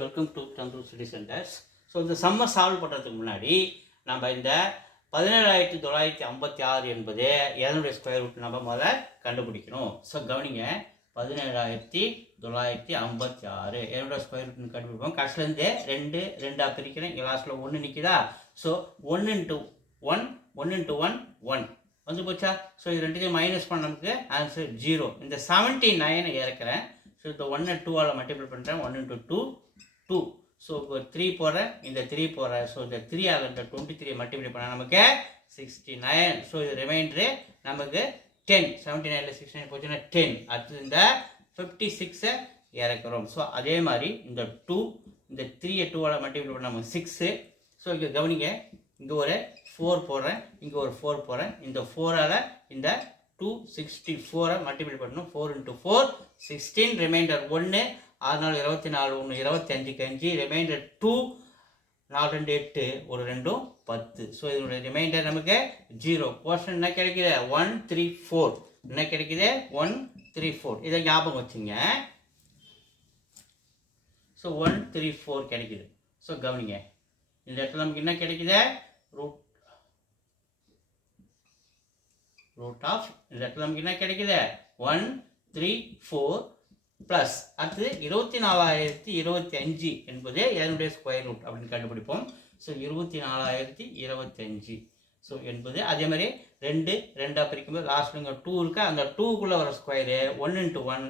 Welcome to tandoor study centres. So இந்த சம்மை solve பண்ணுறதுக்கு முன்னாடி நம்ம இந்த 17,956 என்பது எதனுடைய ஸ்கொயர் ரூட் நம்ம முதல்ல கண்டுபிடிக்கணும். ஸோ கவனிங்க, 17,956 என்னோட ஸ்கொயர் ரூட்னு கண்டுபிடிப்போம். கடைசிலேருந்து ரெண்டாக பிரிக்கிறேன். இங்கே லாஸ்ட்டில் 1 நிற்குதா? ஸோ 1 × 1 1 × 1 1 வந்து போச்சா? ஸோ இது ரெண்டுத்தையும் மைனஸ் பண்ண நமக்கு ஆன்சர் 0. இந்த 79 இறக்குறேன். ஸோ இந்த 1 2ஆல் மல்டிபிள் பண்ணுறேன். 1 × 2 2. ஸோ இப்போ 3 போடுறேன், இந்த 3 போடுறேன். ஸோ இந்த 3ஆல் இந்த 23 மல்டிப்ளை பண்ணால் நமக்கு 69. ஸோ இது ரிமைண்டரு நமக்கு 10. 79ல் 69 போச்சுன்னா 10. அடுத்தது இந்த 56 இறக்குறோம். ஸோ அதே மாதிரி இந்த 2 இந்த 3 2ஆல் மல்டிப்ளை பண்ணால் நமக்கு 6. ஸோ இங்கே கவனிங்க, இங்கே ஒரு 4 போடுறேன், இங்கே ஒரு 4 போடுறேன். இந்த 4ஆல் இந்த 264 மல்டிப்ளை பண்ணணும். 4 × 4 16. ரிமைண்டர் 1. 6 4 24 1 25 5 ரிமைண்டர் 2. 4 2 8 ஒரு 2 10. ஸோ இதனுடைய ரிமைண்டர் நமக்கு 0. போர்ஷன் என்ன கிடைக்குது? 1 3 4 என்ன கிடைக்குது? 1 3 4. இதை ஞாபகம் வச்சுங்க. ஸோ 1 3 4 கிடைக்குது. ஸோ கவனிங்க, இந்த இடத்துல நமக்கு என்ன கிடைக்குது? ரூட் ஆஃப் இந்த இடத்துல நமக்கு என்ன கிடைக்குது? 1 3 4 ப்ளஸ் அடுத்தது 24,025 என்பது இதனுடைய ஸ்கொயர் ரூட் அப்படின்னு கண்டுபிடிப்போம். ஸோ 24,025 ஸோ என்பது அதே மாதிரி 2 பிரிக்கும்போது லாஸ்ட்டில் இங்கே 2 இருக்கா? அந்த 2க்குள்ளே வர ஸ்கொயரு 1 × 1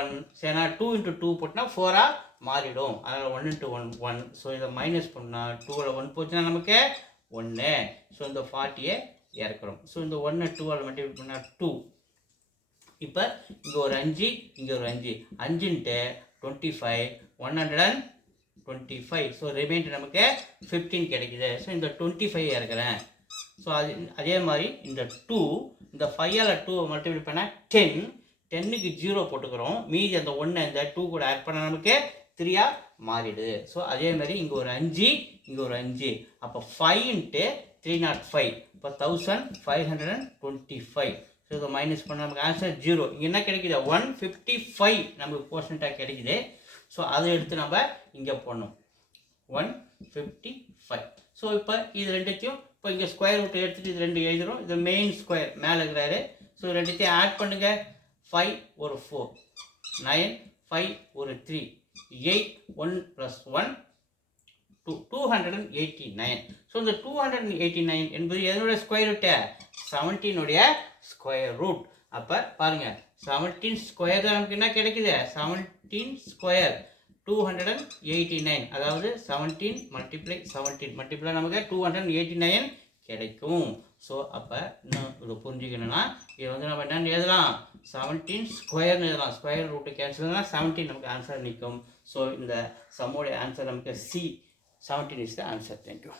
1. சரினா 2 × 2 போட்டுனா 4ஆக மாறிடும். அதனால் 1 × 1 1. ஸோ இதை மைனஸ் பண்ணால் 2ல் 1 போச்சுன்னா நமக்கு 1. ஸோ இந்த 40 இறக்குறோம். ஸோ இந்த 1 2ஆல் மல்டிப்ளை பண்ணால் 2. இப்போ இங்கே ஒரு 5 இங்கே ஒரு 5 5 × 25 125. ஸோ ரிமைண்டர் நமக்கு 15 கிடைக்குது. ஸோ இந்த 25 இறக்குறேன். ஸோ அதே மாதிரி இந்த 2 இந்த 5ஆல் 2 மல்டிப்ளை பண்ணால் 10. 10க்கு 0 போட்டுக்கிறோம். மீதி அந்த 1 இந்த 2 கூட ஆட் பண்ணால் நமக்கு 3ஆக மாறிடுது. ஸோ அதே மாதிரி இங்கே ஒரு 5 இங்கே ஒரு 5. அப்போ 5 × 305 இப்போ 1525. ஸோ இதை மைனஸ் பண்ண நமக்கு ஆன்சர் 0. இங்கே என்ன கிடைக்குது? 155 நமக்கு போர்ஷன்ட்டாக கிடைக்குது. ஸோ அதை எடுத்து நம்ம இங்கே போடணும். 155. ஸோ இப்போ இது ரெண்டுத்தையும் இப்போ இங்கே ஸ்கொயர் ரூட் எடுத்துகிட்டு இது 2 எழுதுகிறோம். இது மெயின் ஸ்கொயர் மேலே இருக்கிறாரு. ஸோ ரெண்டுத்தையும் ஆட் பண்ணுங்கள். 5 ஒரு 4 9 5 ஒரு 3 8 1 + 1 289. ஸோ இந்த 289 என்பது எதனுடைய ஸ்கொயர் ரூட்டு? 17உடைய ஸ்கொயர் ரூட். அப்போ பாருங்கள், 17 ஸ்கொயர் தான் நமக்கு என்ன கிடைக்குது? 17 ஸ்கொயர் 289. அதாவது 17 × 17 மல்டிப்ளை நமக்கு 289 கிடைக்கும். ஸோ அப்போ இன்னும் இதை புரிஞ்சுக்கணும்னா இதை வந்து நம்ம என்னென்னு எழுதலாம்? 17 ஸ்கொயர்னு எழுதலாம். ஸ்கொயர் ரூட்டு கேன்சல்னா 17 நமக்கு ஆன்சர் நிற்கும். ஸோ இந்த சம்முடைய ஆன்சர் நமக்கு C. 17 is the answer. Thank you.